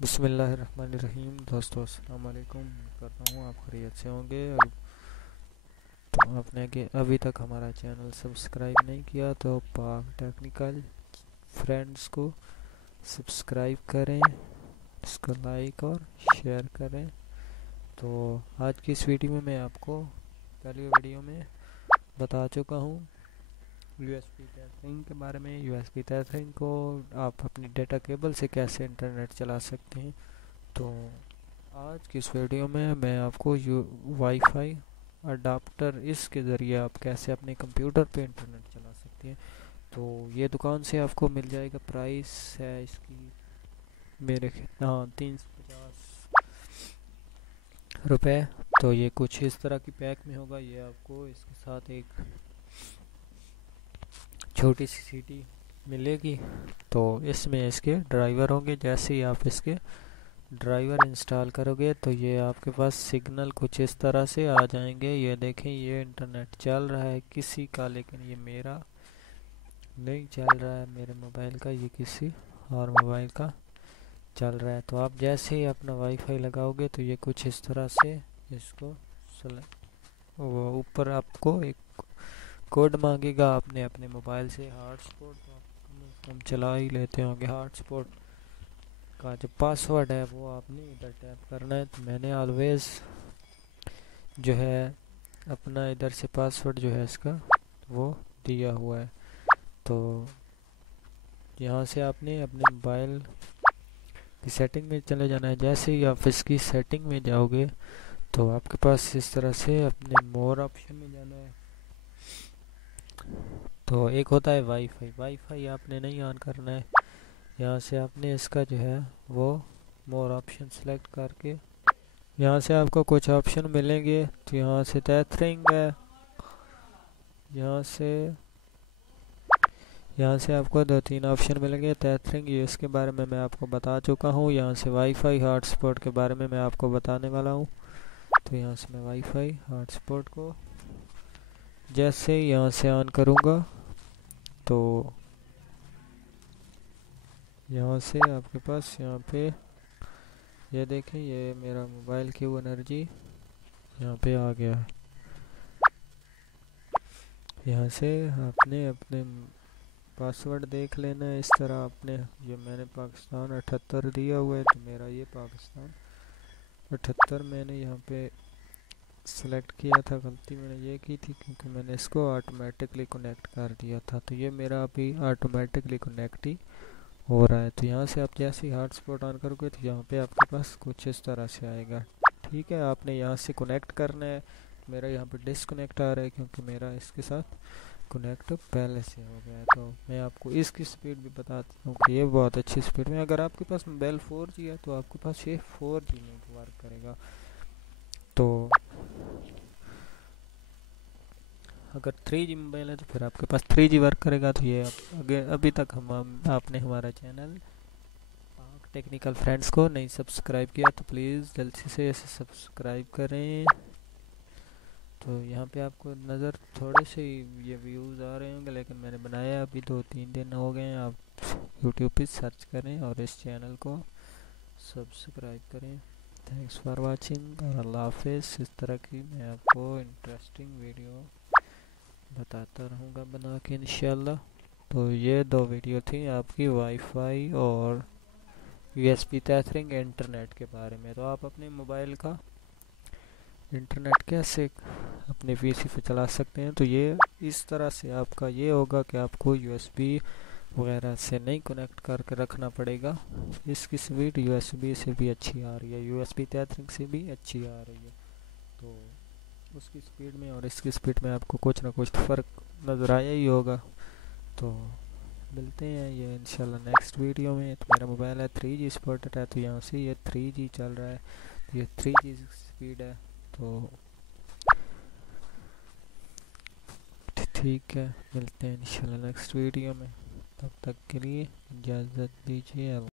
बिस्मिल्लाहिर्रहमानिर्रहीम। दोस्तों अस्सलाम वालेकुम। करता हूँ आप खैरियत से होंगे। और तो आपने कि अभी तक हमारा चैनल सब्सक्राइब नहीं किया तो पाक टेक्निकल फ्रेंड्स को सब्सक्राइब करें, इसको लाइक और शेयर करें। तो आज की इस वीडियो में मैं आपको पहली वीडियो में बता चुका हूँ यूएसबी तैथरिंग के बारे में। यूएसबी तैथरिंग को आप अपनी डेटा केबल से कैसे इंटरनेट चला सकते हैं। तो आज की इस वीडियो में मैं आपको वाईफाई अडाप्टर इसके ज़रिए आप कैसे अपने कंप्यूटर पे इंटरनेट चला सकते हैं। तो ये दुकान से आपको मिल जाएगा। प्राइस है इसकी मेरे हाँ 350 रुपये। तो ये कुछ इस तरह की पैक में होगा। ये आपको इसके साथ एक छोटी सी सीटी मिलेगी। तो इसमें इसके ड्राइवर होंगे। जैसे ही आप इसके ड्राइवर इंस्टॉल करोगे तो ये आपके पास सिग्नल कुछ इस तरह से आ जाएंगे। ये देखें, ये इंटरनेट चल रहा है किसी का, लेकिन ये मेरा नहीं चल रहा है। मेरे मोबाइल का, ये किसी और मोबाइल का चल रहा है। तो आप जैसे ही अपना वाईफाई लगाओगे तो ये कुछ इस तरह से इसको वो ऊपर आपको एक कोड मांगेगा। आपने अपने मोबाइल से हॉटस्पॉट तो हम चला ही लेते होंगे। हॉटस्पॉट का जो पासवर्ड है वो आपने इधर टैप करना है। तो मैंने ऑलवेज़ जो है अपना इधर से पासवर्ड जो है इसका वो दिया हुआ है। तो यहाँ से आपने अपने मोबाइल की सेटिंग में चले जाना है। जैसे ही आप इसकी सेटिंग में जाओगे तो आपके पास इस तरह से अपने मोर ऑप्शन में जाना है। तो एक होता है वाईफाई। वाईफाई आपने नहीं ऑन करना है। यहाँ से आपने इसका जो है वो मोर ऑप्शन सेलेक्ट करके यहाँ से आपको कुछ ऑप्शन मिलेंगे। तो यहाँ से तैथरिंग है। यहाँ से आपको दो तीन ऑप्शन मिलेंगे। तैथरिंग ये इसके बारे में मैं आपको बता चुका हूँ। यहाँ से वाईफाई हॉटस्पॉट के बारे में मैं आपको बताने वाला हूँ। तो यहाँ से मैं वाईफाई हॉटस्पॉट को जैसे यहाँ से ऑन करूँगा तो यहाँ से आपके पास यहाँ पे ये देखें, ये मेरा मोबाइल की वो एनर्जी यहाँ पे आ गया है। यहाँ से आपने अपने पासवर्ड देख लेना है। इस तरह आपने ये मैंने पाकिस्तान 78 दिया हुआ है। तो मेरा ये पाकिस्तान 78 मैंने यहाँ पे सेलेक्ट किया था। गलती मैंने ये की थी क्योंकि मैंने इसको ऑटोमेटिकली कनेक्ट कर दिया था। तो ये मेरा अभी ऑटोमेटिकली कनेक्ट ही हो रहा है। तो यहाँ से आप जैसे ही हॉटस्पॉट ऑन करोगे तो यहाँ पे आपके पास कुछ इस तरह से आएगा। ठीक है, आपने यहाँ से कनेक्ट करना है। मेरा यहाँ पे डिसकनेक्ट आ रहा है क्योंकि मेरा इसके साथ कनेक्ट पहले से हो गया है। तो मैं आपको इसकी स्पीड भी बताता हूँ कि ये बहुत अच्छी स्पीड में। अगर आपके पास मोबाइल 4G है तो आपके पास ये 4G में वर्क करेगा। तो अगर 3G मोबाइल है तो फिर आपके पास 3G वर्क करेगा। तो ये अगर अभी तक आपने हमारा चैनल टेक्निकल फ्रेंड्स को नहीं सब्सक्राइब किया तो प्लीज़ जल्दी से इसे सब्सक्राइब करें। तो यहाँ पे आपको नज़र थोड़े से ये व्यूज़ आ रहे होंगे, लेकिन मैंने बनाया अभी 2-3 दिन हो गए हैं। आप यूट्यूब पे सर्च करें और इस चैनल को सब्सक्राइब करें। थैंक्स फॉर वाचिंग और अल्लाह हाफिज़। इस तरह की मैं आपको इंटरेस्टिंग वीडियो बताता रहूँगा बना के इंशाल्लाह। तो ये दो वीडियो थी आपकी वाईफाई और यूएसबी तैथरिंग इंटरनेट के बारे में। तो आप अपने मोबाइल का इंटरनेट कैसे अपने पीसी पे चला सकते हैं। तो ये इस तरह से आपका ये होगा कि आपको यूएसबी वगैरह से नहीं कनेक्ट करके रखना पड़ेगा। इसकी स्पीड यूएसबी से भी अच्छी आ रही है, यूएसबी तैथरिंग से भी अच्छी आ रही है। तो उसकी स्पीड में और इसकी स्पीड में आपको कुछ ना कुछ फ़र्क नज़र आया ही होगा। तो मिलते हैं ये इंशाल्लाह नेक्स्ट वीडियो में। तो मेरा मोबाइल है 3G सपोर्टेड है। तो यहाँ से ये 3G चल रहा है। तो ये 3G स्पीड है। तो ठीक है, मिलते हैं इंशाल्लाह नेक्स्ट वीडियो में। तब तक के लिए इजाज़त दीजिए।